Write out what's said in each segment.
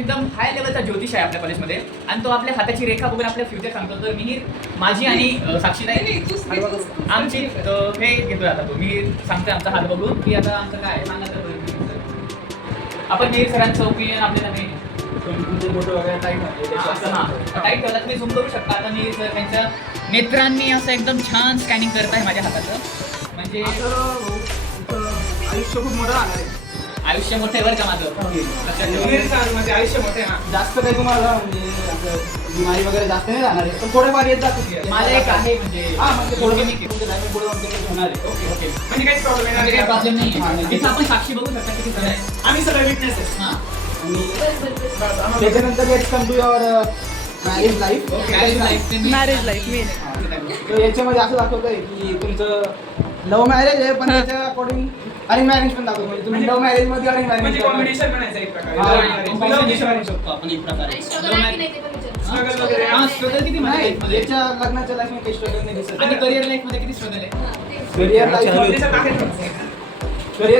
एकदम हाय लेवलचा ज्योतिष आहे आपल्या कॉलेजमध्ये आणि तो आपल्या हाताची रेखा बघून आपल्या फ्युचर सांगतो. तर मिहीर माझी आणि साक्षीताई आमची हे घेतोय आता तो. मी सांगतोय आमचा हात बघून की आता आमचं काय सांगा तर आपण मिहीर सरांचं ओपिनियन आपल्याला नाही फोटो वगैरे टाईट ठेवला तुम्ही झूम करू शकता. आता मिहीर सर त्यांच्या नेत्रांनी असं एकदम छान स्कॅनिंग करत आहे माझ्या हाताचं. म्हणजे आयुष्य खूप मोठं राहणार आहे. आयुष्य मोठं आहे बरं का माझं. म्हणजे आयुष्य मोठे ना, जास्त काही तुम्हाला म्हणजे बिमारी वगैरे जास्त नाही राहणार आहे, पण थोडेफार येत जातात. माझं एक आहे म्हणजे थोडं मी पुढे होणार आहे. ओके ओके म्हणजे काहीच प्रॉब्लेम म्हणजे काही प्रॉब्लेम नाही. तिथं आपण साक्षी बघू शकता किती जण आहे. आम्ही सगळे विटनेस आहे. हां आणि त्याच्यानंतर let's come to your marriage life. Marriage life मी तर याच्यामध्ये असं दाखवतंय की तुमचं लव्ह मॅरेज आहे, पण त्याच्या अकॉर्डिंग अरेंज मॅरेज पण दाखवतो. म्हणजे तुम्ही लव्ह मॅरेज मध्ये अरेंज मॅरेज म्हणजे कॉम्बिनेशन बनायचं एक प्रकारे. आपण एक प्रकारे स्ट्रगल वगैरे हां स्ट्रगल किती नाही, मध्ये याच्या लग्नाच्या लाईफ मध्ये काही स्ट्रगल नाही दिसत. आणि करिअर लाईफ मध्ये किती स्ट्रगल आहे. करिअर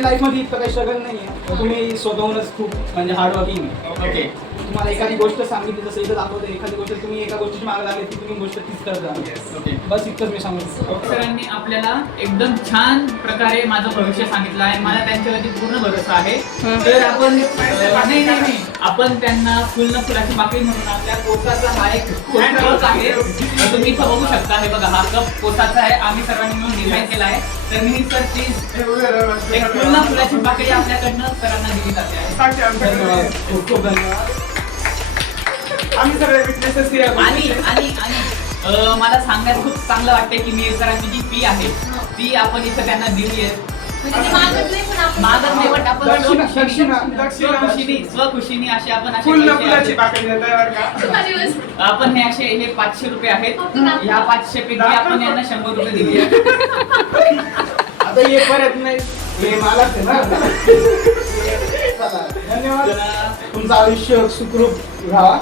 लाईफ मध्ये इतकं काही स्ट्रगल नाही आहे. तुम्ही स्वतःहूनच खूप म्हणजे हार्ड वर्किंग आहे. ओके तुम्हाला एखादी गोष्ट सांगितली तसं इथं दाखवतं. एखादी गोष्ट तुम्ही एका गोष्टीची मागे लागली की तुम्ही गोष्ट तीच करता. ओके बस इतकंच मी सांगू शकतो. सरांनी आपल्याला एकदम छान प्रकारे माझं भविष्य सांगितलं आहे. मला त्यांच्यावरती पूर्ण भरोसा आहे. तर आपण नाही आपण त्यांना फुल न फुलाची पाकळी म्हणून आपल्या कोसाचा हा एक कप आहे. तुम्ही इथं बघू शकता. हे बघा हा कप कोसाचा आहे. आम्ही सर्वांनी मिळून डिझाईन केला आहे. तर मी सर प्लीज एक फुल न फुलाची पाकळी आपल्याकडनं सरांना दिली जाते आहे. धन्यवाद, खूप खूप धन्यवाद. आम्ही सगळे विटनेसेस आणि आणि आणि मला सांगायला खूप चांगलं वाटतंय की मी सरांची जी फी आहे ती आपण इथं त्यांना दिली आहे. मागत नाही पण आपण स्वखुशीने असे आपण असे आपण हे असे हे 500 रुपये आहेत. ह्या 500 पैकी आपण यांना 100 रुपये दिले. आता ये परत नाही, हे मलाच आहे ना. चला, धन्यवाद. तुमचं आयुष्य सुखरूप राहा.